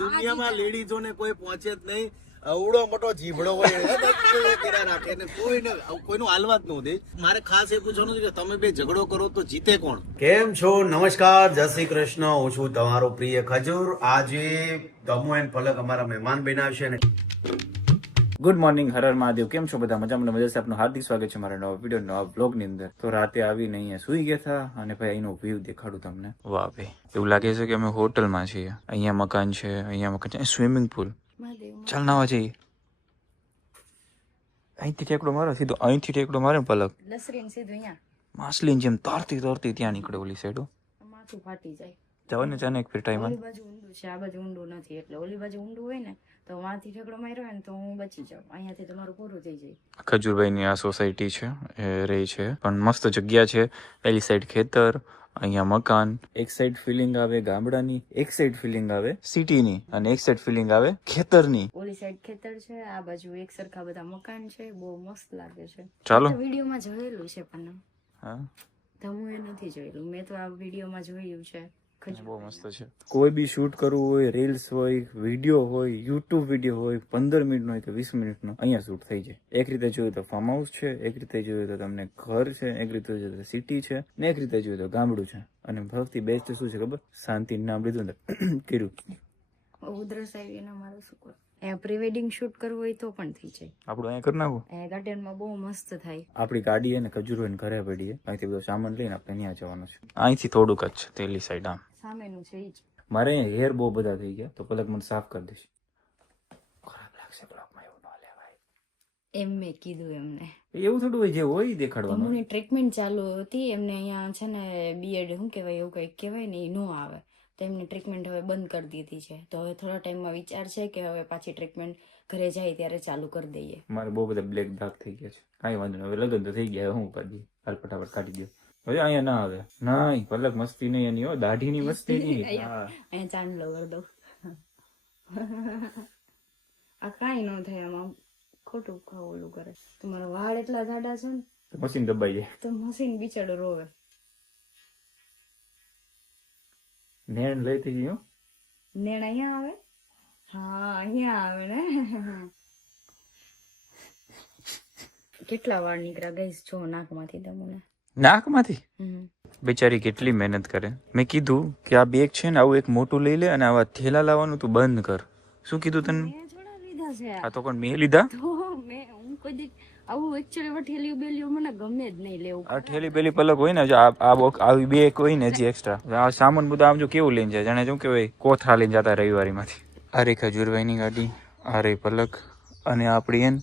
દુનિયામાં લેડીઝોને કોઈ પહોંચે જ નહીં. અવડો મોટો જીભડો હોય રાખે ને કોઈનું હાલવા જ ન દે. મારે ખાસ એ પૂછવાનું છે કે તમે બે ઝઘડો કરો તો જીતે કોણ? કેમ છો? નમસ્કાર, જય શ્રી કૃષ્ણ. હું છું તમારો પ્રિય ખજૂર. આજે દમુ એન્ડ પલક અમારા મહેમાન બન્યા છે ને. Good morning, Har Har Mahadev. કેમ છો બધા? મજામાં મજા છે. આપનું હાર્દિક સ્વાગત છે મારા નવા વિડીયો નવા બ્લોગ ની અંદર. તો રાતે આવીને અહીંયા સુઈ ગયા હતા અને ભાઈ અહીંનો વ્યૂ દેખાડું તમને. વાહ ભાઈ, એવું લાગે છે કે અમે હોટલમાં છીએ. અહીંયા મકાન છે, અહીંયા મકાન છે, સ્વિમિંગ પુલ. ચાલ નાવા જઈએ. અહીંથી ટેકડો મારો સીધો, અહીંથી ટેકડો મારે ને પલક લસરીને સીધું અહીંયા માછલી જેમ તરતી તરતી ત્યાં નીકળે ઓલી સાઈડ. માથું ફાટી જાય. જવાને જાને એક ફેર ટાઈમ. ઓલી બાજુ ઊંડું છે, આ બાજુ ઊંડું નથી, એટલે ઓલી બાજુ ઊંડું હોય ને તો વાંથી ઠેકડો માર્યો હોય ને તો હું બચી જાઉં. અહીંયાથી તમારું પૂરું થઈ જાય. ખજૂરભાઈ ની આ સોસાયટી છે, એ રહી છે, પણ મસ્ત જગ્યા છે. પેલી સાઈડ ખેતર, અહીંયા મકાન. એક સાઈડ ફિલિંગ આવે ગામડાની, એક સાઈડ ફિલિંગ આવે સિટીની, અને એક સાઈડ ફિલિંગ આવે ખેતરની. ઓલી સાઈડ ખેતર છે, આ બાજુ એક સરખા બધા મકાન છે. બહુ મસ્ત લાગે છે. ચાલો. વિડીયોમાં જોયેલું છે પણ હા, ધમુએ નથી જોયેલું. મેં તો આ વિડીયોમાં જોયું છે. બહુ મસ્ત છે. કોઈ બી શૂટ કરવું હોય, રીલ્સ હોય, વિડીયો હોય, યુટ્યુબ વિડીયો હોય, 15 મિનિટનો હોય કે 20 મિનિટનો, અહીંયા શૂટ થઈ જાય. એક રીતે જોઈએ તો ફાર્મ હાઉસ છે, એક રીતે જોઈએ તો તમને ઘર છે, એક રીતે જોઈએ તો સિટી છે, ને એક રીતે જોઈએ તો ગામડું છે. અને સૌથી બેસ્ટ શું છે ખબર? શાંતિ નામ લીધું ને કર્યું. ઉધરસ આવી એના મારું શું કરું. અહીંયા પ્રી વેડિંગ શૂટ કરવું હોય તો પણ થઈ જાય. આપણું અહીંયા કરી નાખવું. અહીંયા ગાર્ડનમાં બહુ મસ્ત થાય. આપણી ગાડી અને ખજૂર ઘરે પડીએ. અહીંથી બધો સામાન લઈને આપણે ત્યાં જવાનું છે. અહીંથી થોડુંક જ છે તેલી સાઈડ. આમ સામેનું છે ઈ જ. મારે અહીંયા હેર બહુ બધા થઈ ગયા, તો પલક મને સાફ કરી દઈશ. ખરાબ લાગશે બ્લોગમાં, એવું ન લેવાય. એમ મેં કીધું એમને. એવું થોડું હોય, જે હોય દેખાડવાનું. તમુની ટ્રીટમેન્ટ ચાલુ હતી એમને. અહીંયા છે ને બીએડ શું કહેવાય, એવું કંઈક કહેવાય ને, એ ન આવે તો એમની ટ્રીટમેન્ટ હવે બંધ કરી દીધી છે. તો હવે થોડા ટાઈમમાં વિચાર છે કે હવે પાછી ટ્રીટમેન્ટ ઘરે જાય ત્યારે ચાલુ કરી દઈએ. મારે બહુ બધા બ્લેક ડાર્ક થઈ ગયા છે. કાંઈ વાંધો નહીં, હવે લગ્ન તો થઈ ગયા, હું ઉપાડી હાલ ફટાફટ કાઢી દો. હવે અહીંયા ના આવે. ના પલક મસ્તી નહીં એની, હો દાઢીની મસ્તી નહીં. અહીંયા ચાંદલો કરી દઉં. આ કાંઈ ન થાય આમાં, ખોટું ખાવ ઓલું કરે. તમારા વાળ એટલા જાડા છે ને મશીન દબાઈ જાય તો મશીન બિચારો રોવે. નેણ લઈ થઈ ગયો. નેણ અહીંયા આવે. હા અહીંયા આવે ને. કેટલા વાળ નીકળ્યા ગઈસ જો નાકમાંથી તમને. નાકમાંથી બેચારી કેટલી મહેનત કરે. મેં કીધું કે આ બેગ છે ને આવું એક મોટું લઈ લે અને આવા થેલા લાવવાનું તું બંધ કર. શું કીધું તને? મેં થોડા લીધા છે. આ તો પણ મેં લીધા. તો હું કોઈ દી આવું એકચ્યુઅલી ઠેલીઓ બેલીઓ મને ગમે જ નહીં લેવું. આ ઠેલી પેલી પલક હોય ને, જો આવી બે હોય ને હજી એક્સ્ટ્રા. આ સામાન બધું આમ જો કેવું લઈને જાય, જાણે શું કેવાય કોથળા લઈને જતા રવિવારી માંથી. આ રે ખજૂરભાઈ ની ગાડી, આ રે પલક, અને આપડી એન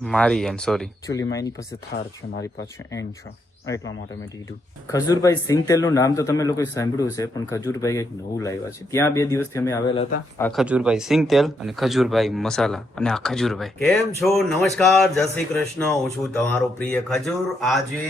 મારી એન સોરી એકચ્યુઅલી એની પાસે થાર છે, મારી પાસે એન છે, એટલા માટે મેં કીધું. ખજૂરભાઈ સિંગતેલ નું નામ તો તમે લોકોએ સાંભળ્યું છે, પણ ખજૂરભાઈ એક નવું લાવ્યા છે. ત્યાં 2 દિવસથી અમે આવેલા હતા. આ ખજૂરભાઈ સિંગતેલ અને ખજૂરભાઈ મસાલા, અને આ ખજૂરભાઈ. કેમ છો? નમસ્કાર, જય શ્રી કૃષ્ણ. હું છું તમારો પ્રિય ખજૂર. આજે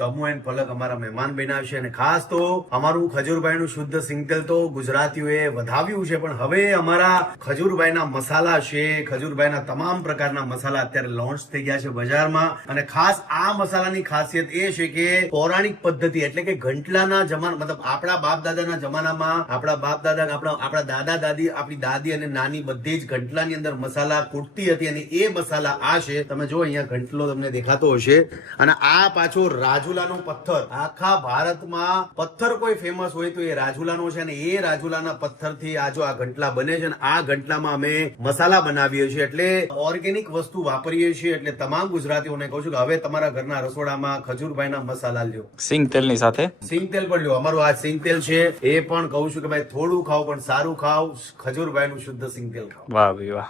દમુ એન્ડ પલક અમારા મહેમાન બન્યા છે અને ખાસ તો અમારું ખજૂરભાઈ નું શુદ્ધ સિંગતેલ તો ગુજરાતીઓએ વધાવ્યું છે, પણ હવે અમારા ખજૂરભાઈના મસાલા છે, ખજૂરભાઈના તમામ પ્રકારના મસાલા અત્યારે લોન્ચ થઈ ગયા છે બજારમાં. અને ખાસ આ મસાલાની ખાસિયત એ છે કે પૌરાણિક પદ્ધતિ, એટલે કે ઘંટલાના જમાના, મતલબ આપણા બાપ દાદાના જમાનામાં આપણા બાપ દાદા, આપણા દાદા દાદી, આપણી દાદી અને નાની બધી જ ઘંટલાની અંદર મસાલા કૂટતી હતી, અને એ મસાલા આ છે. તમે જો અહીંયા ઘંટલો તમને દેખાતો હશે. અને આ પાછો રાજુલાનો પથ્થર. આખા ભારતમાં પથ્થર કોઈ ફેમસ હોય તો એ રાજુલાનો છે, અને એ રાજુલાના પથ્થરથી આ જો આ ઘંટલા બને છે. અને આ ઘંટલામાં અમે મસાલા બનાવીએ છીએ, એટલે ઓર્ગેનિક વસ્તુ વાપરીએ છીએ. એટલે તમામ ગુજરાતીઓને કહું છું કે હવે તમારા ઘરના રસોડામાં ખજૂરભાઈના મસાલા લ્યો. સિંગતેલ ની સાથે સિંગતેલ પણ લ્યો. અમારું આ સિંગતેલ છે, એ પણ કહું છું કે ભાઈ થોડું ખાવ પણ સારું ખાવ. ખજૂરભાઈ નું શુદ્ધ સિંગતેલ ખાવ. વાહ ભાઈ વાહ.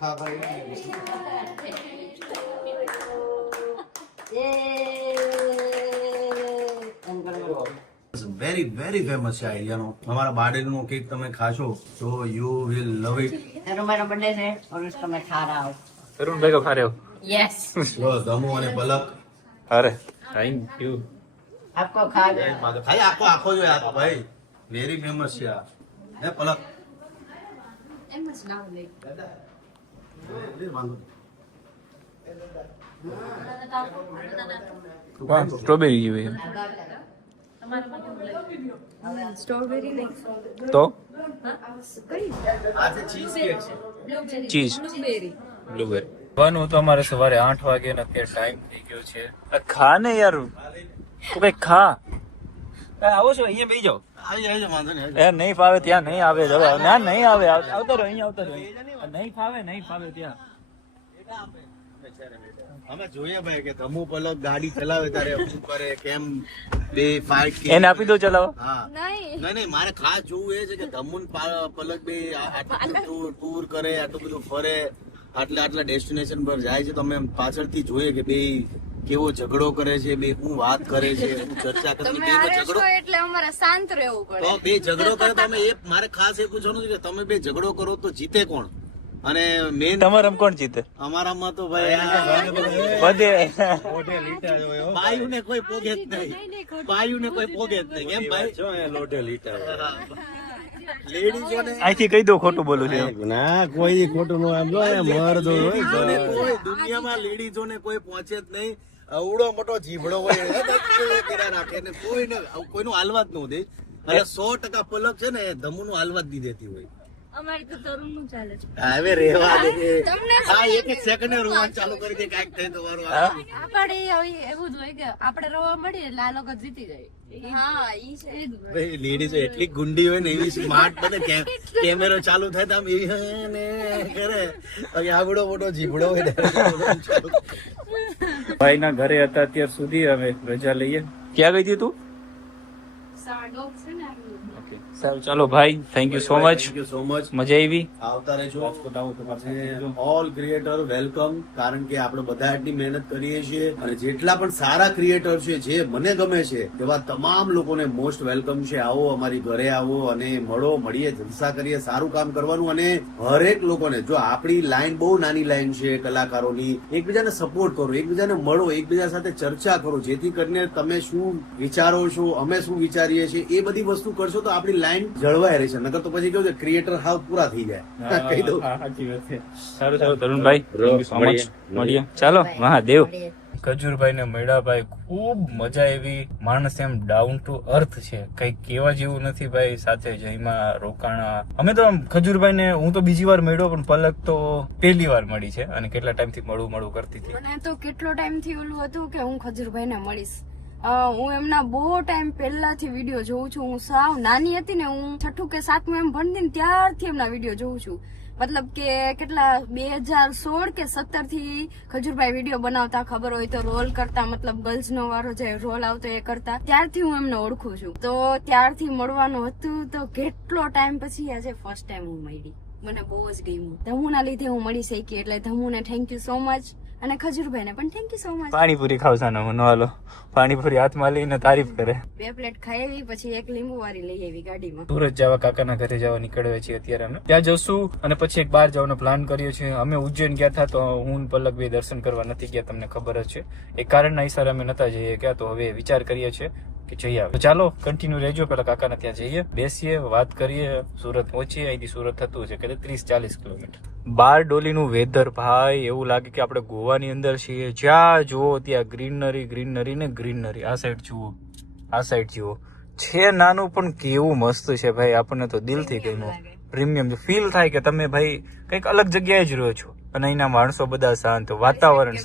હા ભાઈ, વેરી વેરી ફેમસ છે આ એરિયાનો. અમારા બારડેલીનો કેક તમે ખાશો તો યુ વિલ લવ ઇટ. મારો બર્થડે છે ઓર તમે ખારા આવો. તરુણભાઈ કો ખારે હો. યસ. જો દમુ અને પલક. અરે થેન્ક યુ. આપકો ખા લે. ખાલી આખો આખો જો આ ભાઈ વેરી ફેમસ છે આ. હે પલક એમ જ લાવ લે. સ્ટ્રોબેરી જેવી છે. સ્ટ્રોબેરી નહીં તો કઈ ચીઝ બ્લુબેરી વાનું તો અમારે સવારે 8 વાગે ને અત્યારે ટાઈમ થઈ ગયો છે. ખા ને યાર, તું કઈ ખા. આવો છો અહીંયા બેસી જાઓ. એ નહીં ફાવે ત્યાં નહીં આવે, ના નહીં આવે, આવતો રહો અહીંયા, આવતો રહો. નહીં ફાવે ત્યાં. અમે જોઈએ ભાઈ કે ધમુ પલક ગાડી ચલાવે ત્યારે શું કરે, કેમ બે ફાઇટ એને આપી દો ચલાવો. હા નહીં મારે ખાસ જોવું એ છે કે ધમુ ને પલક બે આટલું ટૂર કરે, આટલું બધું ફરે, આટલા ડેસ્ટિનેશન પર જાય છે, તો અમે પાછળથી જોઈએ કે બે કેવો ઝઘડો કરે છે, બે શું વાત કરે છે, શું ચર્ચા કરે છે. ઝઘડો એટલે અમારે શાંત રહેવું પડે. તો બે ઝઘડો કરે તો અમે એ મારે ખાસ એ પૂછવાનું છે કે તમે બે ઝઘડો કરો તો જીતે કોણ? અને મેન તમારામાં કોણ જીતે? અમારામાં તો ભાઈ બધે બાયુને કોઈ પોગે જ નહીં, બાયુને કોઈ પોગે જ નહીં. કેમ ભાઈ લેડીઝોને અહીંથી કહી દો ખોટું બોલું છે. ના કોઈ ખોટું નો આમ જો મર્દ હોય કોઈ દુનિયામાં લેડીઝોને કોઈ પહોંચે જ નહીં. અવડો મોટો જીભડો હોય રાખે ને કોઈને કોઈનું હાલવા જ ન દે. અને 100% પલક છે ને ધમુનું હાલવા જ નહીં દેતી હોય. અમારે તો તરુણનું ચાલે છે. હવે રેવા દે. હા એક સેકન્ડ રોવાનું ચાલુ કરી દે, કાંઈક થાય તો વારું આવે. આપણે એવું જ હોય કે આપણે રવા મળીએ એટલે આ લોકો જીતી જાય. હા ઈ છે. ભાઈ લેડીઝ એટલી ગુંડી હોય ને, એવી સ્માર્ટ બને, કેમેરો ચાલુ થાય તો આમ એવી ને કરે. હવે આવડો મોટો જીભડો હોય ને ભાઈ ના ઘરે હતા અત્યાર સુધી, હવે રજા લઈએ. ક્યાં ગઈ હતી તું? સારું ચાલો ભાઈ, thank you so much. Thank you so much. મજા આવી. આવતા રહેજો. ઓલ ક્રિએટર વેલકમ, કારણ કે આપણે બધા એટલી મહેનત કરીએ છીએ અને જેટલા પણ સારા ક્રિએટર છે, જે મને ગમે છે, એવા તમામ લોકોને મોસ્ટ વેલકમ છે. આવો અમારી ઘરે આવો અને મળીએ, જલસા કરીએ, સારું કામ કરવાનું. અને હરેક લોકોને, જો આપણી લાઈન બહુ નાની લાઈન છે કલાકારોની, એકબીજાને સપોર્ટ કરો, એકબીજાને મળો, એકબીજા સાથે ચર્ચા કરો, જેથી કરીને તમે શું વિચારો છો, અમે શું વિચારીએ છીએ, એ બધી વસ્તુ કરશો તો આપણી લાઈન જળવાઈ રહેશે. નકર તો પછી કેવું છે, ક્રિએટર હાવ પૂરા થઈ જાય. કહી દઉં. સારું તરુણભાઈ, મળીએ. ચાલો મહાદેવ. ખજૂરભાઈ ને મળ્યા ભાઈ, ખૂબ મજા આવી. માણસ એમ ડાઉન ટુ અર્થ છે, કઈ કેવા જેવું નથી ભાઈ. સાથે જઈમાં રોકાણા અમે તો. ખજૂરભાઈ ને હું તો બીજી વાર મળ્યો, પણ પલક તો પહેલી વાર મળી છે. અને કેટલા ટાઈમ થી મળું કરતી હતી. મને તો કેટલો ટાઈમ થી ઓલું હતું કે હું ખજૂરભાઈ ને મળીશ. હું એમના બહુ ટાઈમ પહેલાથી વિડીયો જોઉં છું. હું સાવ નાની હતી ને, હું 6ઠું કે 7મું એમ ભણતી ને ત્યારથી એમના વિડીયો જોઉં છું. મતલબ કે કેટલા 2016 કે 17 થી ખજૂરભાઈ વિડીયો બનાવતા, ખબર હોય તો રોલ કરતા, મતલબ ગર્લ્સ નો વારો જે રોલ આવતો એ કરતા. ત્યારથી હું એમને ઓળખું છું. તો ત્યારથી મળવાનું હતું. તો કેટલો ટાઈમ પછી આજે ફર્સ્ટ ટાઈમ હું મળી. મને બહુ જ ગમ્યું. ધમુના લીધે હું મળી શકી, એટલે ધમુને થેન્ક યુ સો મચ. અને ખજૂરભાઈને પણ thank you so much. Panipuri ખાવસાનો નો હાલો, પાણીપુરી હાથમાં લઈને તારીફ કરે. 2 પ્લેટ ખાઈ આવી, પછી એક લીંબુ વાળી લઈ આવી ગાડીમાં. સુરત જવા, કાકાના ઘરે જવા નીકળ્યા છીએ અત્યારે અમે. ત્યાં જશું અને પછી એક બહાર જવાનો પ્લાન કર્યો છે. અમે ઉજ્જૈન ગયા હતા, તો હું પલક બે દર્શન કરવા નથી ગયા, તમને ખબર જ છે. એક કારણના હિસાબે અમે નતા જઈએ ગયા, તો હવે વિચાર કરીએ છીએ કે જઈ આવે. તો ચાલો કન્ટિન્યુ રહેજો. પેલા કાકાના ત્યાં જઈએ, બેસીએ, વાત કરીએ, સુરત પહોંચીએ. અહીંથી સુરત થતું છે કે 30-40 કિલોમીટર. બારડોલીનું વેધર ભાઈ, એવું લાગે કે આપણે ગોવાની અંદર છીએ. જ્યાં જુઓ ત્યાં ગ્રીનરી ને ગ્રીનરી. આ સાઈડ જુઓ, આ સાઈડ જુઓ, છે નાનું પણ કેવું મસ્ત છે ભાઈ. આપણને તો દિલથી ગમ્યું. પ્રીમિયમ ફીલ થાય કે તમે ભાઈ કંઈક અલગ જગ્યાએ જ રહ્યો છો. અને અહીંના માણસો બધા શાંત, વાતાવરણ.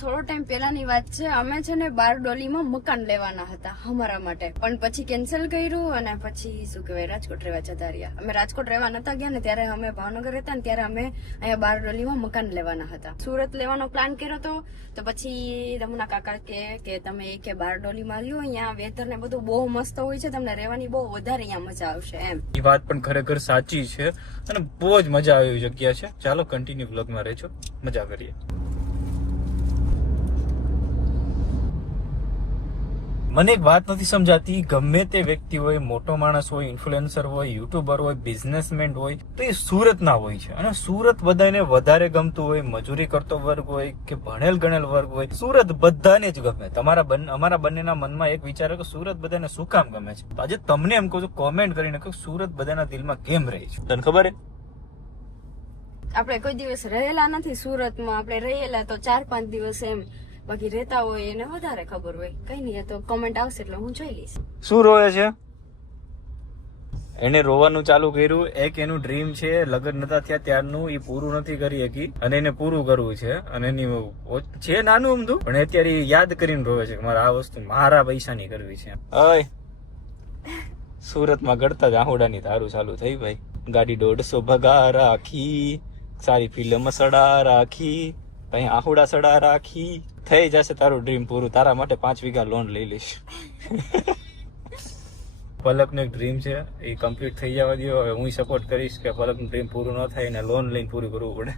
થોડો ટાઈમ પહેલાની વાત છે, અમે છે ને બારડોલીમાં મકાન લેવાના હતા અમારા માટે, પણ પછી કેન્સલ કર્યું. અને પછી શું કહેવાય, રાજકોટ રહેવા જતા રહ્યા. અમે રાજકોટ રહેવા નતા ગયા ને, ત્યારે અમે ભાવનગર હતા ને, ત્યારે અમે અહીંયા બારડોલીમાં મકાન લેવાના હતા. સુરત લેવાનો પ્લાન કર્યો હતો. તો પછી તમના કાકા કે તમે કે બારડોલીમાં લ્યો, અહીંયા વેધર ને બધું બહુ મસ્ત હોય છે, તમને રહેવાની બહુ વધારે અહીંયા મજા આવશે એમ. એ વાત પણ ખરેખર સાચી છે અને બહુ જ મજા આવે એવી જગ્યા છે. ચાલો કન્ટિન્યુ વ્લોગમાં રહેજો, મજા કરીએ. મને એક વાત નથી સમજાતી, ગમે તે વ્યક્તિ હોય, મોટો માણસ હોય, ઇન્ફ્લુએન્સર હોય, યુટ્યુબર હોય, બિઝનેસમેન હોય, તો એ સુરતના હોય છે. અને સુરત બધાને વધારે ગમતું હોય. મજૂરી કરતો વર્ગ હોય કે ભણેલ ગણેલ વર્ગ હોય, સુરત બધાને જ ગમે. અમારા બંનેના મનમાં એક વિચાર કે સુરત બધાને શું કામ ગમે છે. તો આજે તમને એમ કહું છું, કોમેન્ટ કરીને કે સુરત બધાના દિલમાં કેમ રહે છે. તને ખબર હે? આપણે કોઈ દિવસ રહેલા નથી સુરતમાં, આપણે રહેલા તો 4-5 દિવસ એમ, બાકી રહેતા હોય એને વધારે ખબર હોય. કઈ નહીં, તો કમેન્ટ આવશે એટલે હું જોઈ લઈશ. શું રોવે છે? એને રોવાનું ચાલુ કર્યું. એક એનું ડ્રીમ છે, લગ્ન નતા થયા ત્યારનું, એ પૂરું નથી કરી શકી અને એને પૂરું કરવું છે. અને એની છે નાનું અમથું, પણ અત્યારે ઈ યાદ કરીને રોવે છે કે મારે આ વસ્તુ મારા પૈસાની કરવી છે. અય સુરતમાં ગળતા જ આહુડાની તારું ચાલુ થઈ ભાઈ. ગાડી 150 ભગા રાખી, સારી ફિલ્મ સડા રાખી, ભાઈ આહુડા સડા રાખી. થઈ જશે તારું ડ્રીમ પૂરું. તારા માટે 5 વીઘા લોન લઈ લઈશ. પલકનું એક ડ્રીમ છે, એ કમ્પ્લીટ થઈ જવા દો. હવે હું સપોર્ટ કરીશ કે પલકનું ડ્રીમ પૂરું ન થાય ને લોન લઈને પૂરું કરવું પડે.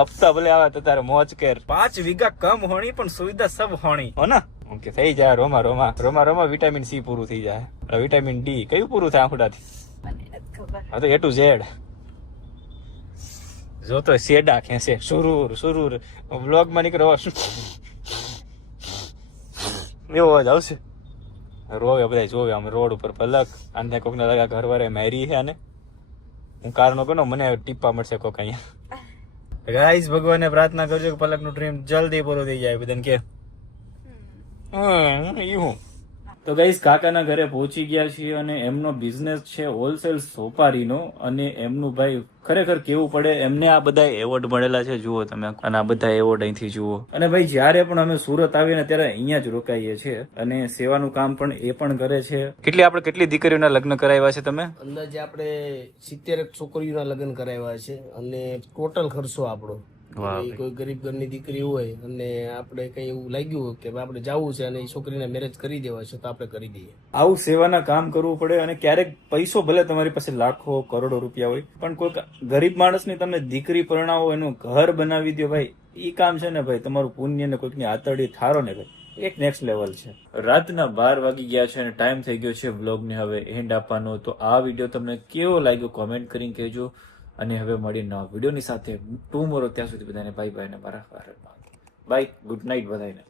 હપ્તા ભલે આવે તો તારે મોજ કર. 5 વીઘા કમ હોણી પણ સુવિધા સબ હોણી હો ને. ઓકે થઈ જાય. રોમા રોમા રોમા રોમા વિટામિન સી પૂરું થઈ જાય. વિટામિન ડી કયું પૂરું થાય આંખોડાથી? હા તો A to Z. જો તો શેડા ખેંચે સુરૂર સુરૂર. વ્લોગ માં નીકળો એવો અવાજ આવશે. રોવે બધા જોવે આમ રોડ ઉપર પલક. આને કોક ના લગા ઘર વાળે મેરી છે આને. હું કાર નો કનો મને ટીપા મળશે કોક અહીંયા. ગાઈસ ભગવાનને પ્રાર્થના કરજો કે પલક નું ડ્રીમ જલ્દી પૂરું થઈ જાય. બધાને કે તો ગાઈસ કાકાના ઘરે પહોંચી ગયા છીએ અને એમનો બિઝનેસ છે હોલસેલ સોપારીનો. અને એમનું ભાઈ ખરેખર કેવું પડે, એમને આ બધા એવોર્ડ મળેલા છે જુઓ તમે. અને આ બધા એવોર્ડ અહીંથી જુઓ. અને ભાઈ જ્યારે પણ અમે સુરત આવીએ ને ત્યારે અહીંયા જ રોકાઈએ છીએ. અને સેવાનું કામ પણ એ પણ કરે છે. કેટલી દીકરીઓના લગ્ન કરાવ્યા છે તમે? અંદાજે આપણે 70 છોકરીઓના લગ્ન કરાવ્યા છે અને ટોટલ ખર્ચો આપણો. કોઈ ગરીબ ઘરની દીકરી હોય અને આપણે કઈ એવું લાગ્યું કે આપણે જવું છે અને એ છોકરીને મેરેજ કરી દેવા છે તો આપણે કરી દઈએ. આવું સેવાના કામ કરવું પડે. અને ક્યારેક પૈસો ભલે તમારી પાસે લાખો કરોડો રૂપિયા હોય, પણ કોઈ ગરીબ માણસની તમે દીકરી પરણાવો, એનું ઘર બનાવી દો ભાઈ, ઈ કામ છે ને ભાઈ તમારું પુણ્ય ને કોઈકની આતરડી થારો ને ભાઈ, એક નેક્સ્ટ લેવલ છે. રાતના 12 વાગી ગયા છે અને ટાઈમ થઈ ગયો છે વ્લોગને હવે એન્ડ આપવાનો. તો આ વિડીયો તમને કેવો લાગ્યો કોમેન્ટ કરીને કહેજો. અને હવે મળી નવા વિડીયોની સાથે ટુમોરો. ત્યાં સુધી બધાને બાય બાય ને મારા બાય. ગુડ નાઇટ બધાને.